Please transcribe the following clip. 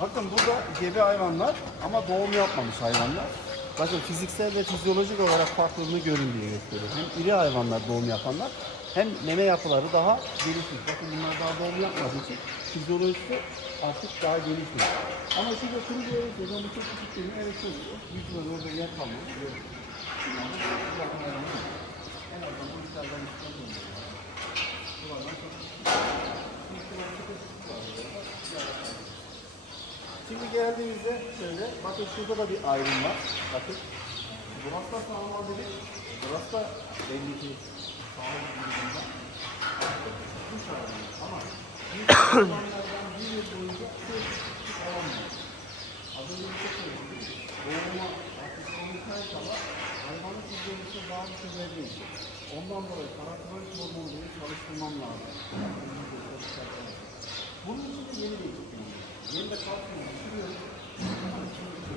Bakın burada gebe hayvanlar ama doğum yapmamış hayvanlar. Bakın fiziksel ve fizyolojik olarak farklılığını görün diye gösteriyor. Hem iri hayvanlar doğum yapanlar hem meme yapıları daha gelişmiş. Bakın bunlar daha doğum yapmadığı için fizyolojisi artık daha gelişmiş. Ama bir evet hocam bu çok küçük değil mi? Evet çok. Büyük orada yer kalmadı. Şimdi geldiğimizde şöyle, bakın şurada da bir ayrım var. Bakın. Burası da sağlam dedik. Burası da belli ki sağlam bir durumda. Kuş hayvanı. Ama büyük hayvanlardan bir yıl boyunca küçük alamıyor. Az önce bir şey söyledim. Doğuma artık bir ay kala hayvanın fizyolojisi bazı şeyler değişiyor. Ondan dolayı karakteristik hormonunu çalıştırmam lazım. Bunun için de yeni bir ekip Yeni de kalkmıyor.